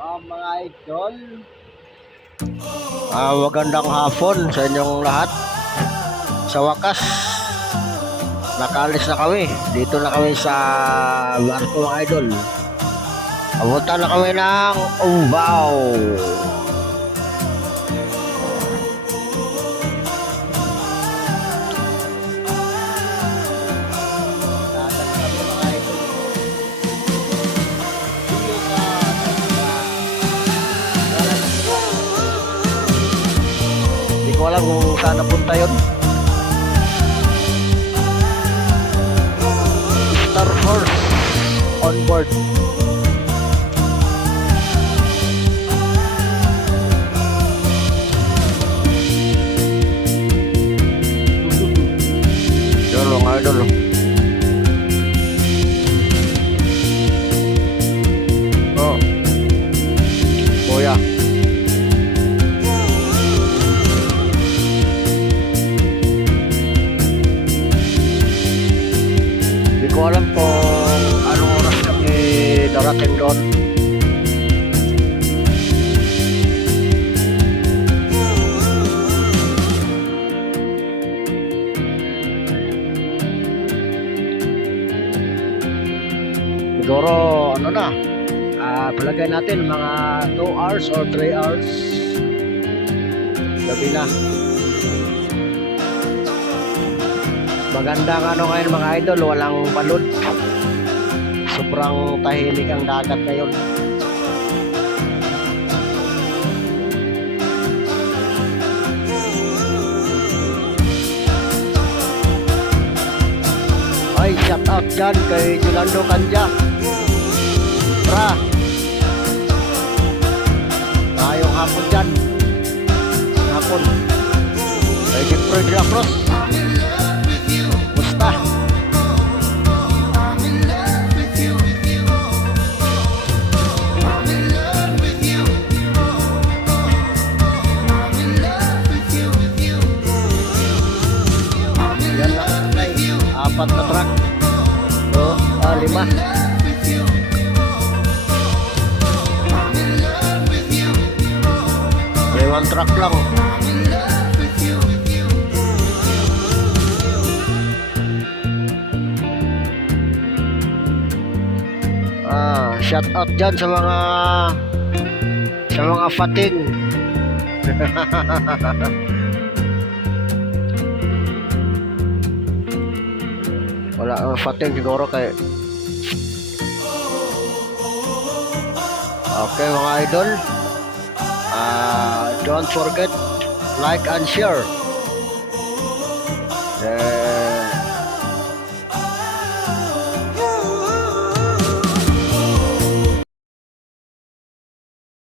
Mga idol, magandang hapon sa inyong lahat. Sa wakas, nakaalis na kami. Dito na kami sa barko mga idol. Papunta na kami ng Umbaw. Hindi ko alam kung saan napunta yun. Star Force on board. Yun mga idol. Oh, kuya. Hindi ko alam kung anong oras kami darating doon. Siguro ano na, palagay natin mga 2 hours or 3 hours gabi na. Magandang ano ngayon mga idol, walang balod. Sobrang tahimik ang dagat ngayon. Ay, shout out dyan kay Yolando Canja. Pra, ayong hapon dyan. Hapon. Kay Jeffrey de la Cruz. Musta? Yan lang ay 4 na truck. 5. May 1 truck lang. Shout out dyan sa mga fating. Wala ang fating siguro kay. Okay mga idol, don't forget like and share.